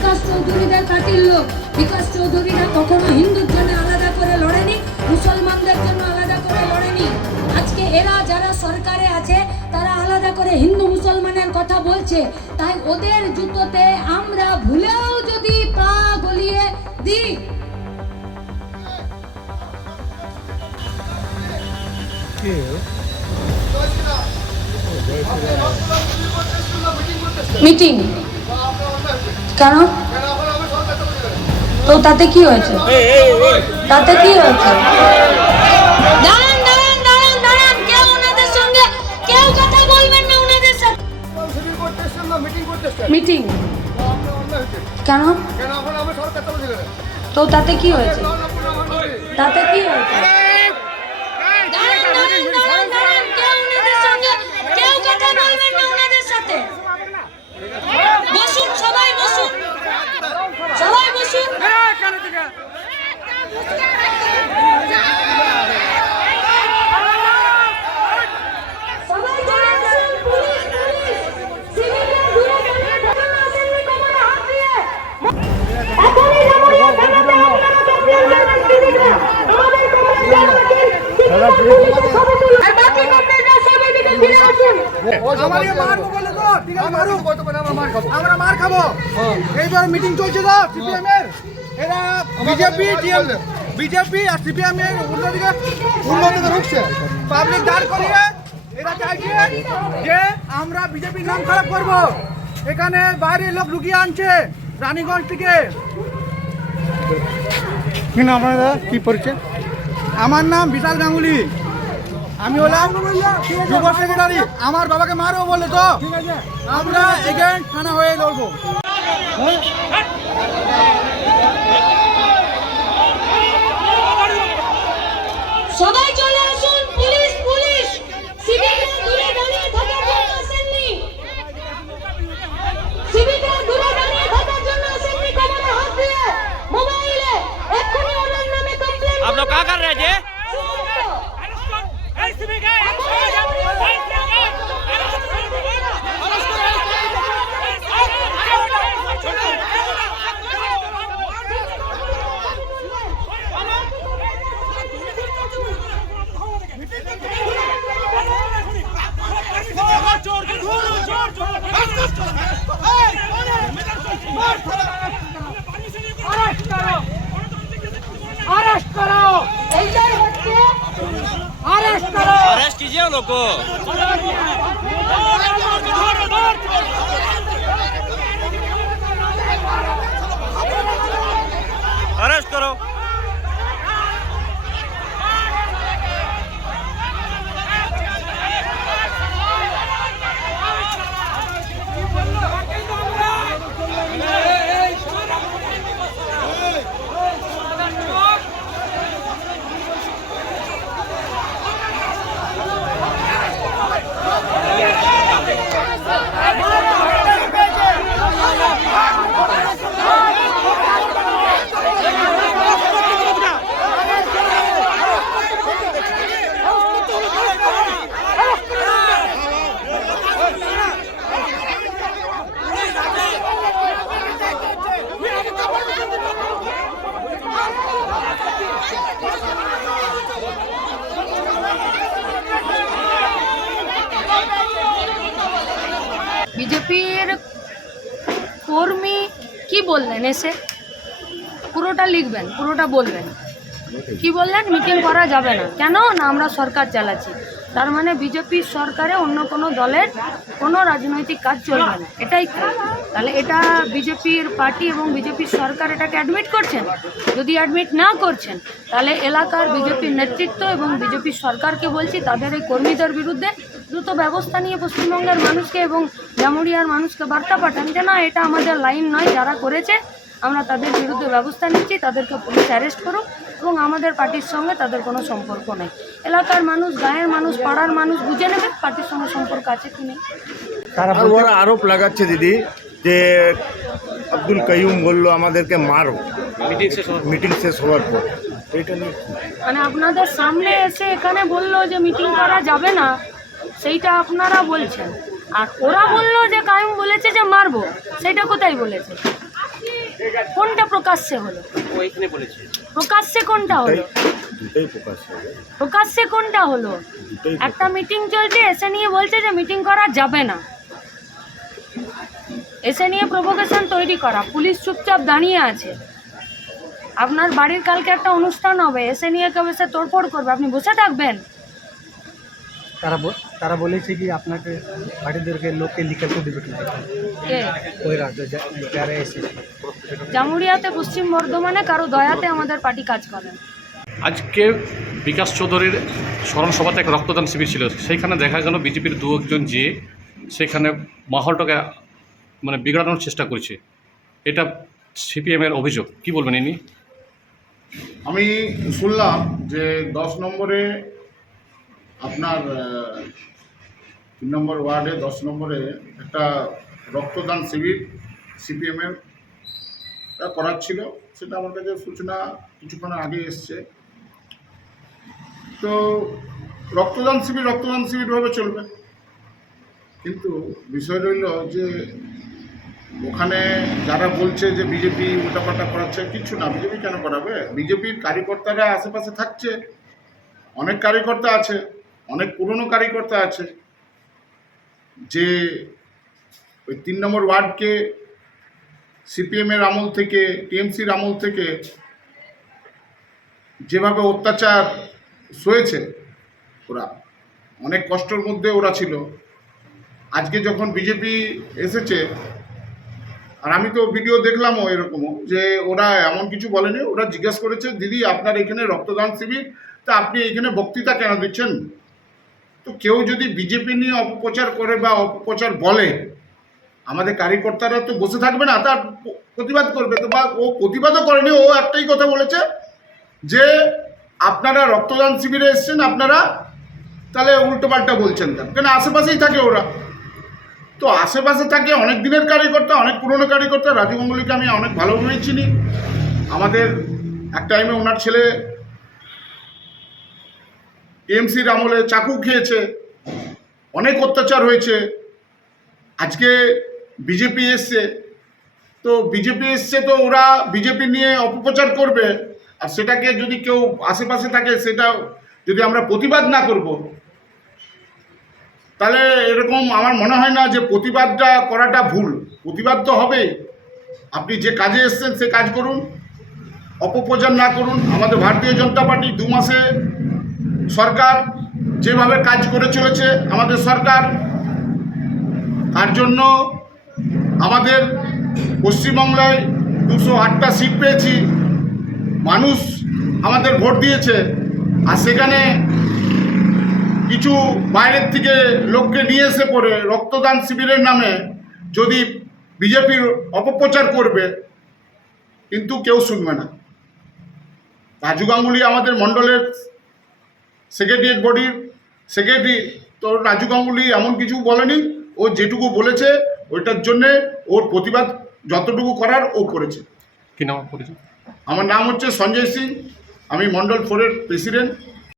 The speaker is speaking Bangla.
বিকাশ চৌধুরীদের পার্টির লোক। বিকাশ চৌধুরীরা কখনো হিন্দুর জন্য আলাদা করে লড়েনি, মুসলমানদের জন্য আলাদা করে লড়েনি। আজকে এরা যারা সরকারে আছে তারা আলাদা করে হিন্দু মুসলমানের কথা বলছে, তাই ওদের জুতোতে আমরা ভুলেও যদি পা গলিয়ে দিই। মিটিং কেন? তো তাতে কি হয়েছে? তাতে কি হয়েছে? দাঁড়ান দাঁড়ান দাঁড়ান দাঁড়ান, কেউ ওনাদের সঙ্গে কেউ কথা বলবেন না ওনাদের সাথে। মিটিং কেন? তো তাতে কি হয়েছে? তাতে কি হয়েছে? দাঁড়ান দাঁড়ান দাঁড়ান দাঁড়ান, কেউ ওনাদের সঙ্গে কেউ কথা বলবেন না ওনাদের সাথে। বসুন, সবাই বসুন, সবাই বসুন। আমরা মার খাবো। এইবার মিটিং চলছে তো সিপিএম এর, এরা বিজেপি আর সিপিএম এর উন্নতিকে রুখছে। পাবলিক দাঁড় করিয়ে এরা চাইছে যে আমরা বিজেপির নাম খারাপ করব। এখানে বাইরের লোক লুকিয়ে আনছে রানীগঞ্জ থেকে। কি নাম আপনার? কি পরিচয়? আমার নাম বিশাল গাঙ্গুলি, আমি হলাম যুব সেক্রেটারি। আমার বাবাকে মারবো বলে তো আমরা এগেন্ট থানা হয়ে লড়বো। সবাই চলে আসুন। পুলিশ পুলিশ সিভিকরা দূরে দাঁড়িয়ে থাকার জন্য আসেননি, সিভিকরা দূরে দাঁড়িয়ে থাকার জন্য আসেননি। কোমরে হাত দিয়ে মোবাইলে এক্ষুনি ওনার নামে কমপ্লেন। आप लोग क्या कर रहे थे? अरेस्ट कीजिए उन लोग को। अरेस्ट करो। বিজেপির কর্মী কি বললেন এসে? পুরোটা লিখবেন, পুরোটা বলবেন। কি বললেন? মিটিং করা যাবে না। কেন না? আমরা সরকার চালাচ্ছি। তার মানে বিজেপির সরকারে অন্য কোনো দলের কোনো রাজনৈতিক কাজ চলবে না, এটাই। তাহলে এটা বিজেপির পার্টি এবং বিজেপির সরকার এটাকে অ্যাডমিট করছেন? যদি অ্যাডমিট না করছেন তাহলে এলাকার বিজেপির নেতৃত্ব এবং বিজেপির সরকারকে বলছি তাদের এই কর্মীদের বিরুদ্ধে দ্রুত ব্যবস্থা নিয়ে পশ্চিমবঙ্গের মানুষকে এবং জামুরিয়ার মানুষকে বার্তা পাঠান যে না, এটা আমাদের লাইন নয়। যারা করেছে আমরা তাদের বিরুদ্ধে ব্যবস্থা নিচ্ছি, তাদেরকে পুলিশ অ্যারেস্ট করুক এবং আমাদের পার্টির সঙ্গে তাদের কোনো সম্পর্ক নেই। এলাকার মানুষ, গাঁয়ের মানুষ, পাড়ার মানুষ বুঝে নেবে পার্টির সঙ্গে সম্পর্ক আছে কি নেই। ওরা আরোপ লাগাচ্ছে দিদি যে আব্দুল কাইয়ুম বললো আমাদেরকে মারো মিটিং শেষ হওয়ার পর। এইটা নিয়ে মানে আপনাদের সামনে এসে এখানে বললো যে মিটিং করা যাবে না, সেইটা আপনারা বলছেন। আর ওরা বললো যে কাইয়ুম বলেছে যে মারবো, সেইটা কোথায় বলেছে? কোনটা প্রকাশ্যে হলো? ওইখানে বলেছে প্রকাশ্যে কোনটা হলো? দুটোই প্রকাশ হবে, প্রকাশ্যে কোনটা হলো? দুটোই একটা মিটিং চলছে, এসে নিয়ে বলছে যে মিটিং করা যাবে না, এসে নিয়ে প্রভোকেশন তৈরি করা। পুলিশ চুপচাপ দাঁড়িয়ে আছে। আপনার বাড়ির কালকে একটা অনুষ্ঠান হবে, এসে নিয়ে কেউ এসে তোড়ফোড় করবে, আপনি বসে থাকবেন? তারা বলেছে কি আপনাকে পার্টিদেরকে লোককে লিখাতে দেবে কি কে? ওই রাজ্য যারা এসেছে জামুরিয়াতে, পশ্চিম বর্ধমানে কারো দয়াতে আমাদের পার্টি কাজ করেন। আজকে বিকাশ চৌধুরীর স্মরণ সভাতে এক রক্তদান শিবির ছিল, সেইখানে দেখা গেল বিজেপির দু একজন যে সেখানে মাহলটাকে মানে বিগড়ানোর চেষ্টা করছে। এটা সিপিএমের অভিযোগ, কি বলবেন ইনি? আমি শুনলাম যে 10 নম্বরে আপনার 3 নম্বর ওয়ার্ডে 10 নম্বরে একটা রক্তদান শিবির সিপিএমের করাচ্ছিল। সেটা আমার কাছে সূচনা কিছুক্ষণ আগে এসছে। তো রক্তদান শিবিরভাবে চলবে, কিন্তু বিষয় রইল যে ওখানে যারা বলছে যে বিজেপি উল্টাপাল্টা করাচ্ছে, কিছু না। বিজেপি কেন করাবে? বিজেপির কার্যকর্তারা আশেপাশে থাকছে, অনেক কার্যকর্তা আছে, অনেক পুরনো কার্যকর্তা আছে, যে ওই 3 নম্বর ওয়ার্ডকে সিপিএমের আমল থেকে, টিএমসির আমল থেকে যেভাবে অত্যাচার সয়েছে, ওরা অনেক কষ্টের মধ্যে ওরা ছিল। আজকে যখন বিজেপি এসেছে, আর আমি তো ভিডিও দেখলামও এরকমও, যে ওরা এমন কিছু বলেনি। ওরা জিজ্ঞেস করেছে, দিদি আপনার এখানে রক্তদান শিবির, তা আপনি এখানে বক্তৃতা কেন দিচ্ছেন? তো কেউ যদি বিজেপি নিয়ে অপপ্রচার করে বা অপপ্রচার বলে, আমাদের কার্যকর্তারা তো বসে থাকবে না, তার প্রতিবাদ করবে। তো বা ও প্রতিবাদও করেনি, ও একটাই কথা বলেছে যে আপনারা রক্তদান শিবিরে এসছেন, আপনারা তাহলে উল্টোপাল্টা বলছেন কেন? আশেপাশেই থাকে ওরা, তো আশেপাশে থাকে অনেক দিনের কার্যকর্তা, অনেক পুরনো কার্যকর্তা। রাজু গাঙ্গুলিকে আমি অনেক ভালোভাবেই চিনি। আমাদের এক টাইমে ওনার ছেলে টিএমসির আমলে চাকু খেয়েছে, অনেক অত্যাচার হয়েছে। আজকে বিজেপি এসছে, তো ওরা বিজেপি নিয়ে অপপ্রচার করবে, আর সেটাকে যদি কেউ আশেপাশে থাকে, সেটা যদি আমরা প্রতিবাদ না করব, তাহলে এরকম আমার মনে হয় না যে প্রতিবাদটা করাটা ভুল। প্রতিবাদ তো হবে, আপনি যে কাজে এসছেন সে কাজ করুন, অপপ্রচার না করুন। আমাদের ভারতীয় জনতা পার্টি 2 মাসে সরকার যেভাবে কাজ করে চলেছে, আমাদের সরকার, তার জন্য আমাদের পশ্চিমবাংলায় 208টা সিট পেয়েছি, মানুষ আমাদের ভোট দিয়েছে। আর সেখানে কিছু বাইরের থেকে লোককে নিয়ে এসে পড়ে রক্তদান শিবিরের নামে যদি বিজেপির অপপ্রচার করবে, কিন্তু কেউ শুনবে না। রাজু গাঙ্গুলি আমাদের মণ্ডলের সেক্রেটারিয়েট বডির সেক্রেটারি, তো রাজু গাঙ্গুলি এমন কিছু বলেনি। ও যেটুকু বলেছে ওইটার জন্যে ওর প্রতিবাদ যতটুকু করার ও করেছে। কি নাম পরিচয়? আমার নাম হচ্ছে সঞ্জয় সিং, আমি মণ্ডল 4-এর প্রেসিডেন্ট।